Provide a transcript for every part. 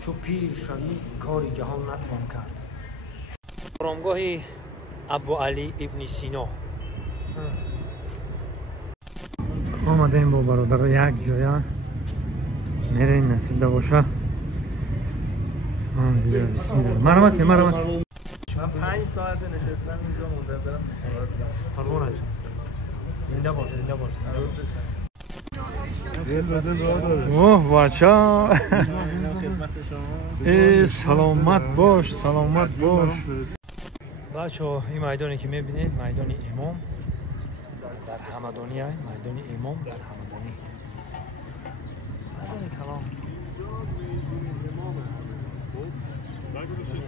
چو پیر شوی کاری جهان نتوان کرد. آرامگاه ابوعلی ابن سینا. آمدیم با برادر یک جای میریم نصیب باشه. بسم الله. مرحمت که مرحمت. من 5 ساعت نشستم اینجا منتظرم نشوار بیام. قربونت. زنده باش زنده باش. دل به دل راه داره. اوه واچا. خدمت شما. سلامت باش سلامت باش. بچه‌ها این میدانی که میبینید میدان امام در همدانی است. میدان امام در همدانی. میدان کلام.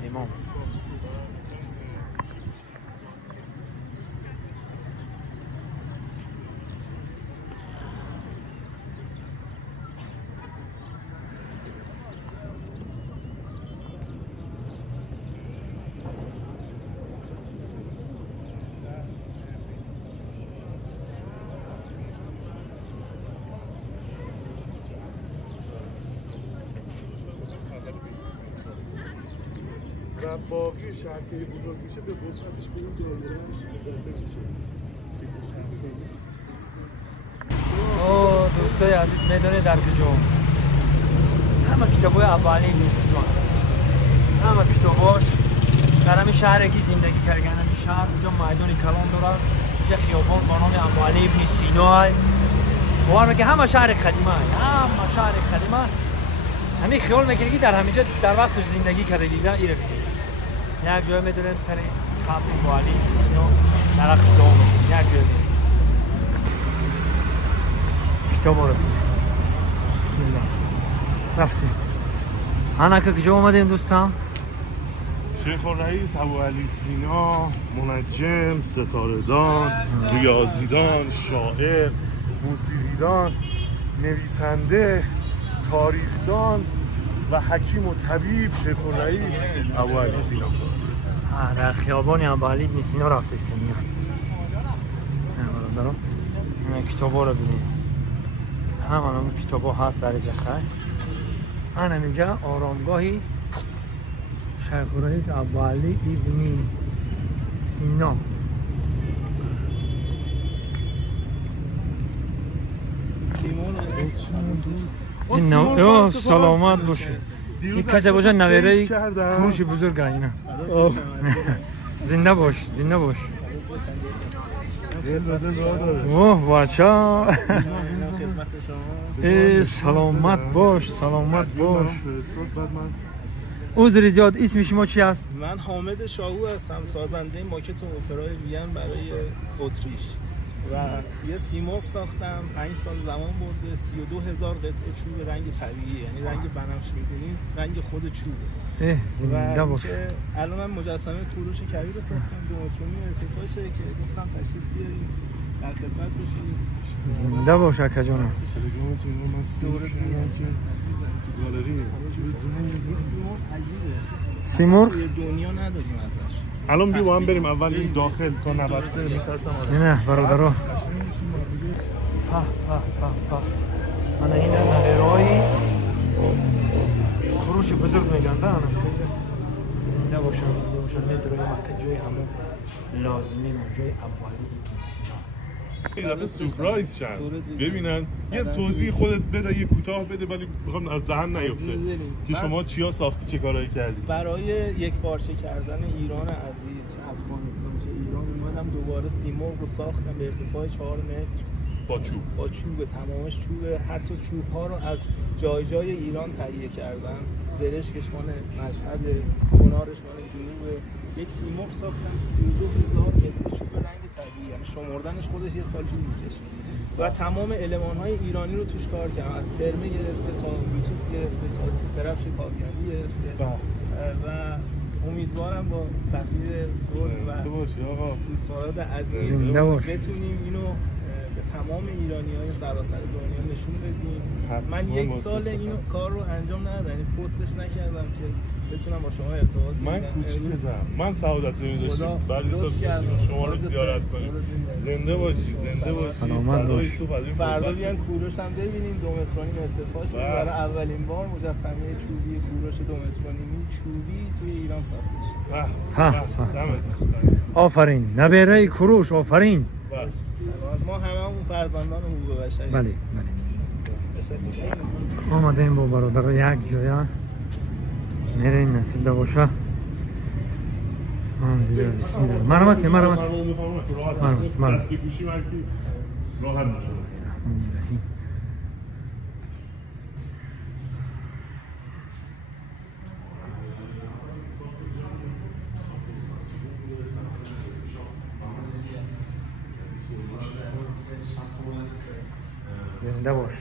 امام. و باقی شهرکه بزرگ میشه به وسعتش به این دایره‌اش اضافه میشه. اوه دوستای عزیز میدونه در کجا همه کتابای ابوعلی ابن سینا همه کتاباش در همین شهر که زندگی کردن. همین شهر اونجا میدان کلام داره، اینجا خیابان با نام ابوعلی ابن سینا باور میگه همه شهر قدیمه همه شهر قدیمه. همین خیال میکنه که در همینجا در وقتش زندگی کرده دیدن ایره میگه. یک جای میدونم سر خط ابوعلی ابن سینا درخش دوم یک جای کتاب رو بسم الله رفتیم. هنکه کجا اومدیم دوستان؟ شیخ الرئیس ابوعلی سینا، منجم، ستاره‌دان، ریاضیدان، شاعر، موسیقیدان، نویسنده، تاریخدان و حکیم و طبیب شیخ الرئیس ابوعلی سینا. در خیابان ابوعلی ابن سینا رفتیم. برادران این کتابا رو ببینید. همون کتابا هست در جخای. من اینجا آرامگاهی شیخ الرئیس ابوعلی ابن سینا. این سلامت باشه. این کسی باشه نویره کوروش بزرگ اینا. زنده باش زنده باش. دل به دل راه داره. اوه واچا. خدمت شما. سلامت باش سلامت باش. عذر زیاد اسم شما چی است؟ من حامد شاهو هستم، سازنده ماکت اپرای وین برای اتریش و یه سیمرغ ساختم. 5 سال زمان برده. 32,000 قطعه چوب رنگ طبیعی، یعنی رنگ بنفش می‌بینید رنگ خود چوبه. زنده باش. الان من مجسمه کوروش کبیر رو ساختم 2 متر ارتفاعشه که گفتم تشریف بیارید در خدمت باشید. زنده باش اکا جانم. تلگرامتون رو من سیمرغ میگم که تو گالری سیمرغ دنیا نداریم ازش. الان بیا با هم بریم اول این داخل تا نبسته میترسم. نه برادرها من این نویرهایی خروش بزرگ میگن ده زنده باشن میدروی مکه جای همون لازمی من جای ابوعلی ابن سینا. این دفعه سورپرایز شد ببینن. یه توضیح خودت بده، یه کوتاه بده ولی میخوام از دهن نیفته که شما چیا ساختی چه کارایی کردی. برای یک پارچه کردن ایران عزیز، افغانستان چه ایران، اومدم دوباره سیمرغ رو ساختم به ارتفاع 4 متر با چوب تمامش چوبه. حتی چوب ها رو از جای ایران تهیه کردن. زرشکش مال مشهد، کنارش مال جنوب. یک سیمرغ ساختم 32,000 قطعه چوب رنگ طبیعی، یعنی شمردنش خودش یه سال طول می‌کشه و تمام المان‌های ایرانی رو توش کار کردم، از ترمه گرفته تا میتوس گرفته تا درفش کارگردی گرفته و امیدوارم با سفیر صلح و دوستان عزیز بتونیم اینو به به تمام ایرانی‌های سراسر دنیا نشون بدیم. من یک سال این کار رو انجام ندادم، یعنی پستش نکردم که بتونم با شما ارتباط بگیرم. من کوچیکم، من سعادت رو داشتم بعد از شما رو زیارت کنیم. زنده باشی، زنده باشی. سلامت باش. فردا بیان کوروش هم ببینیم. دومترونیم استفاده شد برای اولین بار مجسمه چوبی کوروش دومترونیمی چوبی توی ایران ساخته شد. آفرین نبیره کوروش، آفرین. ما هممون فرزندان حقوق بشری. بله بله. آمدیم با برادر یک جایا میریم نصیب ده باشه. منزل بسم الله. مرحمت که مرحمت. مرحمت. دست بگوشی من که راحت میشه. زنده باش.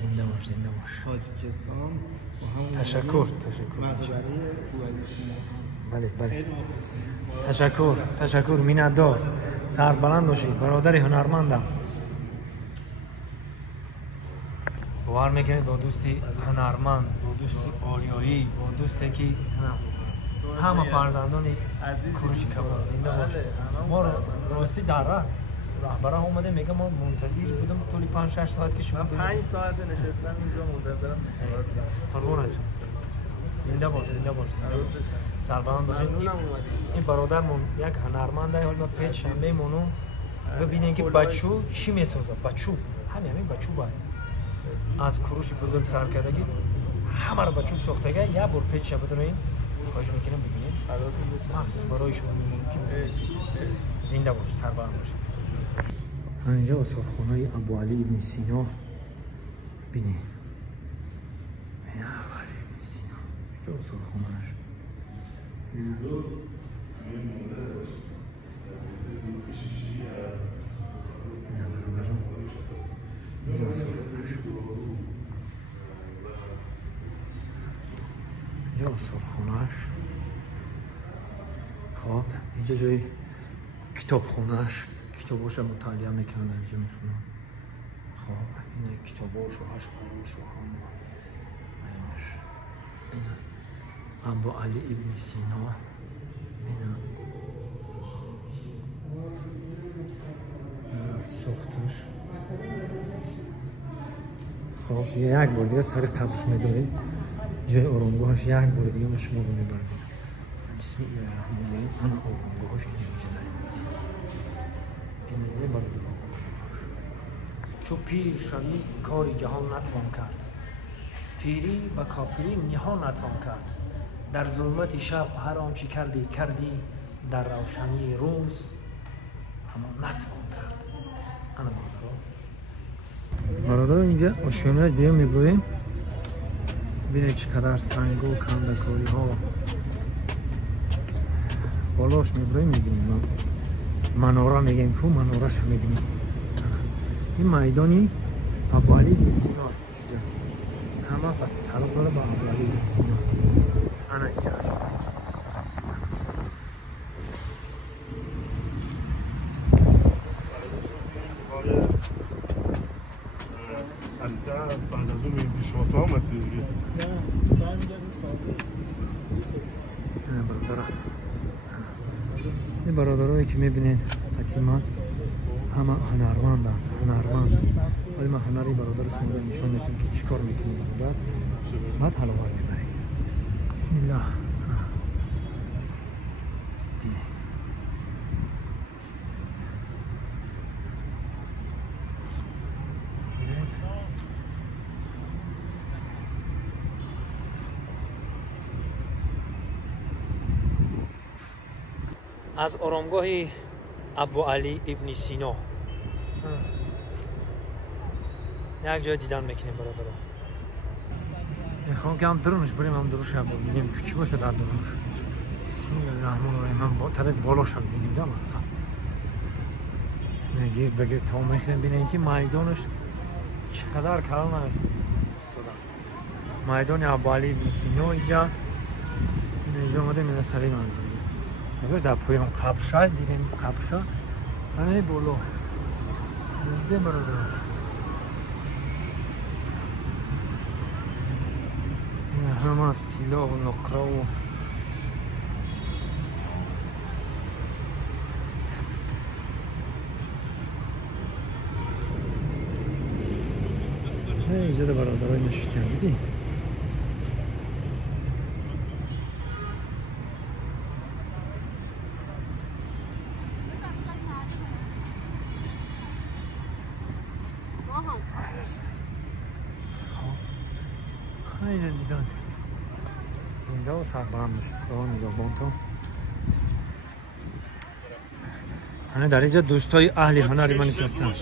زنده باش زنده باش. تاجیکستان با هم تشکر. بله بله. تشکر میندار. سر بلند باشید برادر هنرمندم. باور میکنید با دوستی هنرمند، با دوستی آریایی، با دوستی که همه فرزندان کوروش کباب زنده باشه. ما راستی در رهبر اومده میگه ما منتظر بودم طولی 5-6 ساعت که شما 5 ساعت نشستم اینجا منتظرم قربونت زنده باش زنده باش سربلند باشید. این برادرمون یک هنرمنده، حالا ما پیچ شنبه مونو ببینین که بچو چی میسازه. بچو همین بچو باید از کوروش بزرگ سر کردگی همه رو بچوب ساختگی یا بر پیچ شنبه دارین خواهش میکنم ببینید مخصوص برای شما میمونم که زنده باش سربلند باشید. اینجا آثارخانه ابوعلی ابن سینا بینید. ابوعلی ابن سینا اینجا آثارخانه‌اش. اینجا آثارخانه‌اش. خب اینجا جای کتابخونه‌اش، کتاباش مطالعه میکنن اینجا میخونن. خب این کتاباش و اشعارش و این ابوعلی ابن سینا این ساختش. خب یک بار دیگه سر قبرش میدارید جای آرامگاهش یک بار دیگه ما شما رو میبریم. بسم الله الرحمن الرحیم. انا آرامگاهش اینجا چو پیر شوی کاری جهان نتوان کرد، پیری به کافری نهان نتوان کرد. در ظلمت شب هر آنچه کردی در روشنی روز اما نتوان کرد. انا برادر اینجا آشیانه دیگه میبریم. ببینید چقدر سنگ و کندکاری ها بالاش میبریم میبینیم. مناره میگیم که منارهش هم میبینیم. این میدانی ابوعلی ابن سینا همه تعلق داره با ابوعلی ابن سینا. انا اینجاش بعد از اون میگیم که شما تو هم مسیر دیگه این برادرهایی که میبینید قدیما همه هنرمند ولی ما هنری برادر شما رو نشان میدیم که چیکار میکنیم برادر بعد حلوار میبریم. بسم الله. از آرامگاه ابو علی ابن سینا یک جای دیدن میکنیم برادرها. میخوام که هم درونش بریم، هم دروش هم ببینیم که چی باشه در درونش. بسم الله الرحمن الرحیم. هم طرف بالاش هم بینیم ده مثلا نگیر بگیر تا میخویم بینیم که میدانش چقدر کلان است. میدان ابو علی ابن سینا اینجا اومده میده سری منزل. نگاش در پایان قبر شاید دیدیم قبر شاید همه بالا دیدیم برادرها. این همه از تیلا و نقره و اینجا در برادرهای نشیدیم دیدیم. خیلی دیدن زنده و سربرم بشه سوان نگاه تو. هنه در اینجا دوستای اهلی هنری من نشستن.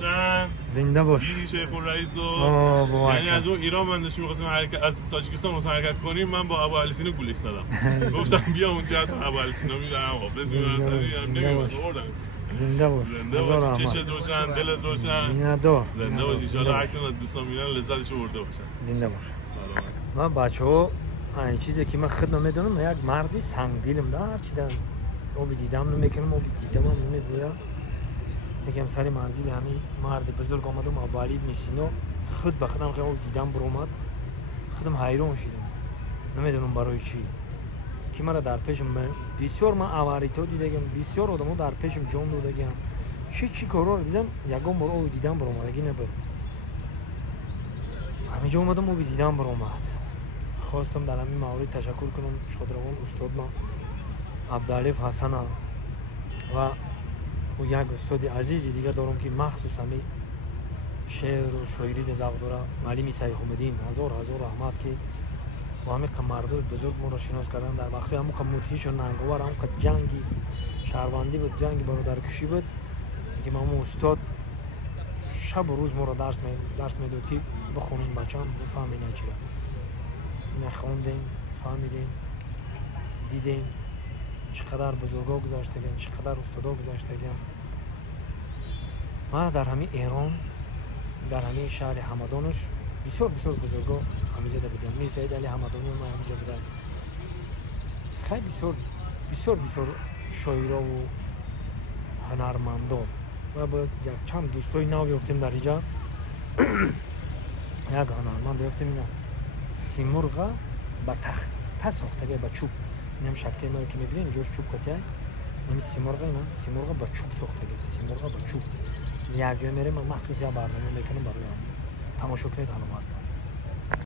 زنده باش شیخ الرئیس یعنی از اون ایران من داشتیم می‌خواستیم از تاجیکستان مثلا حرکت کنیم. من با ابو علی سینا گولش زدم. گفتم بیا اونجا تو ابو علی سینا میرم بسم الله نمی‌آوردن. زنده باش. زنده باش. چشت روشن، دلت روشن. زنده باش. ان شاء الله هر کدوم از دوستان میرن لذتشو برده باشن. زنده باش. و بچه‌ها این چیزی که من خود نمیدونم، یک مردی سنگدلم ده هر چی در آبی دیدم نمیکنم، آبی دیدم هم نمیبویم. یکم سری منزل همین مرد بزرگ آمدم ابو علی ابن سینا. خود به خودم که دیدم برآمد خودم حیران شدم، نمیدونم برای چی که مرا در پیشم بسیار من اواریتا دیدم، بسیار آدم‌ها در پیشم جان دادن. چی کارا رو دیدم، یگان بار او دیدم برآمدگی نبود. همینجا اومدم او دیدم برآمد. خواستم در همین مورد تشکر کنم شادروان استاد ما عبدالعلیف حسن و و یک استاد عزیزی دیگه دارم که مخصوص همین شعر و شاعری ذوق داره، معلم سیح الدین. هزار رحمت که با همین مردای بزرگ ما را شناس کردن در وقتی همون متیش و ننگوار هم جنگی شهروندی بود، جنگی برادرکشی بود که ما استاد شب و روز ما را درس میداد که بخونین بچه‌ام بفهمین چی را نخوندیم فهمیدیم دیدیم چقدر بزرگا گذاشتگن، چقدر استادا گذاشتگن. ما در همین ایران در همین شهر همدانش بسیار بزرگا همینجا بودیم. میر سید علی همدانی ما همینجا بودن. خیلی بسیار شاعرا و هنرمندا و با چند دوستای نو یافتیم در اینجا. یک هنرمند یافتیم اینا سیمرغ با تخت ساختگی با چوب. نیم شبکه ما که میبینین اینجاش چوب قطعه نمی سیمرغ با چوب ساختگی. سیمرغ با چوب یک جای میریم مخصوص یا برنامه میکنم برای تماشا کنید.